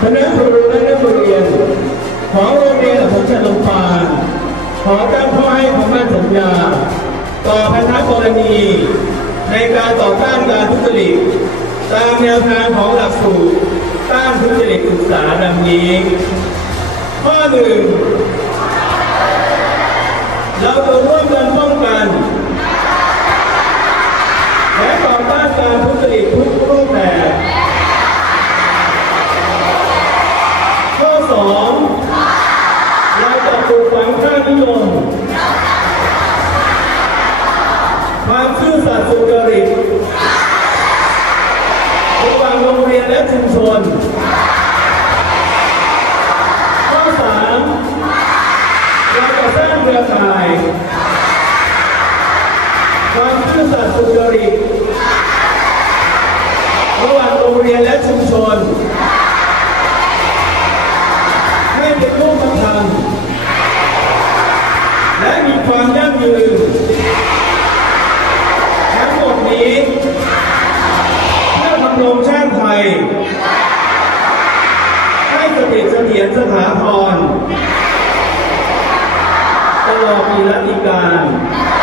คณะครูและนักเรียน ของโรงเรียนอัศชัญลำปางขอตั้งข้อให้คำมั่นสัญญา ต่อพันธกรณี ในการต่อต้านการทุจริตตามแนวทางของหลักสูตรต้านทุจริตศึกษาดังนี้ ข้อหนึ่งเราจะร่วกันป้องกัน และต่อต้านการทุจริตทุกรูปแบบ ข้อสองเราจะปลูกฝังค่านิยม ความซื่อ สุจริตระหว่างโรงเรียนและชุมชนข้อสามเราจะสร้างเครือข่ายความซื่อสัตย์สุจริตระหว่างโรงเรียนและชุมชนให้เป็นรูปธรรมและมีความยั่งยืน ถิตเสถียรสถาพรตลอดปีละอีการ